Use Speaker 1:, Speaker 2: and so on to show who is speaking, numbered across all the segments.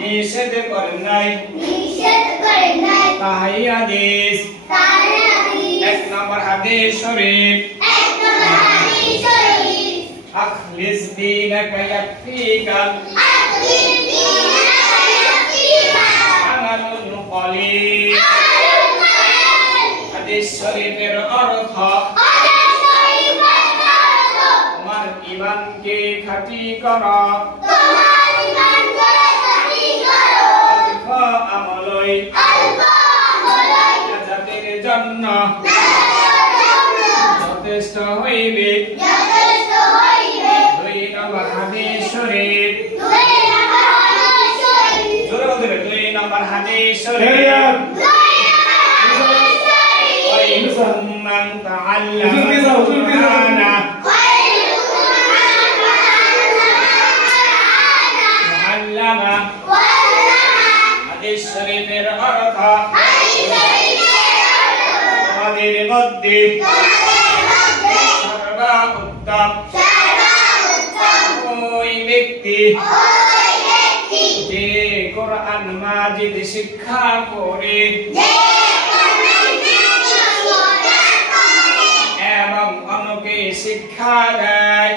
Speaker 1: নিষেধ করেন নাই। নিষেধ করেন নাই। তাহাই হাদিস। এক নম্বর হাদিস শরীফ। আখলিস দীনক ইয়াকফিকা আমালুন কলিল হাদিস শরীফের অর্থ। তোমার ইমানকে খাঁটি কর। যথেষ্ট হইবে দুই নম্বর হাদিস শরীফ জোরে বলতে হবে, দুই নম্বর হাদিস শরীফ خيركم من تعلم القرآن وعلمه হাদিস শরীফের অর্থ আমাদের মধ্যে সর্বোত্তম ওই ব্যক্তি। যে কোরআন মাজিদ শিক্ষা করে। এবং অন্যকে শিক্ষা দেয়।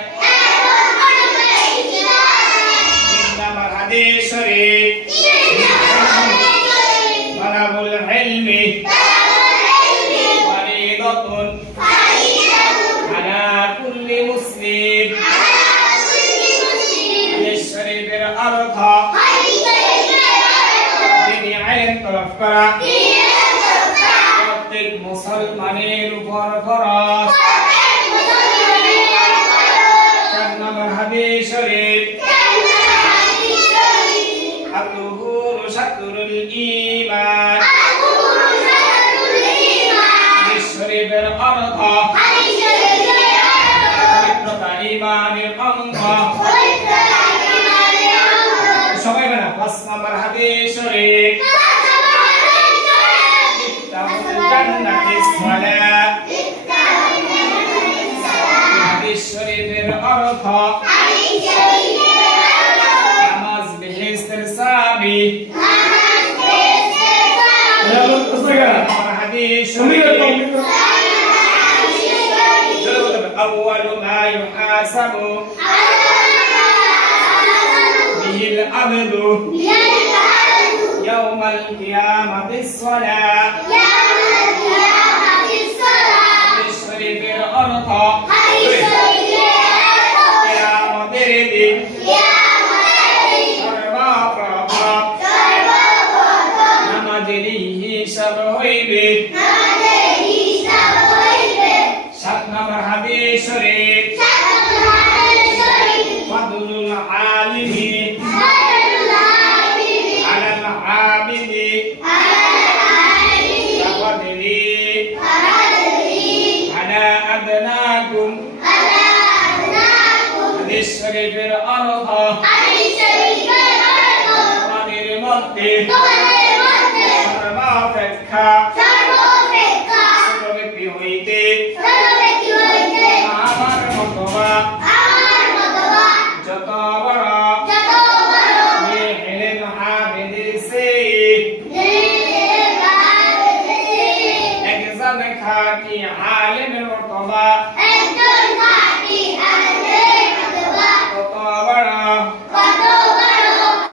Speaker 1: তিন নম্বর হাদিস শরীফ। দিনের তলব করা। প্রত্যেক মুসলমানের উপর ফরজ চার নম্বর হাদিস শরীফ আতুহুর শাতুরুল ঈমান। হাদিস শরীফের অর্থ পবিত্রতা ঈমানের অঙ্গ। সবাই বেলা পাঁচ নম্বর হাদিস শরীফ الرفع همز بحيث ترسابي أول ما يحاسب. به العبد يوم القيامة بالصلاة يوم القيامة بالصلاة تشرب الأرض. হইবে সাত নম্বর হাদিস শরীফ ফাদলুল আলিমি আলাল আবিদি কাফাদিরি আলা আদনাকুম হাদিস শরীফের অর্থ আমাদের মধ্যে সর্বাপেক্ষা ছোট ব্যক্তি হইতে। আমার মতবা। যত বড় মেয়ে হেলেন হাবেদের সেই একজন খাটি আলেমের মতবা।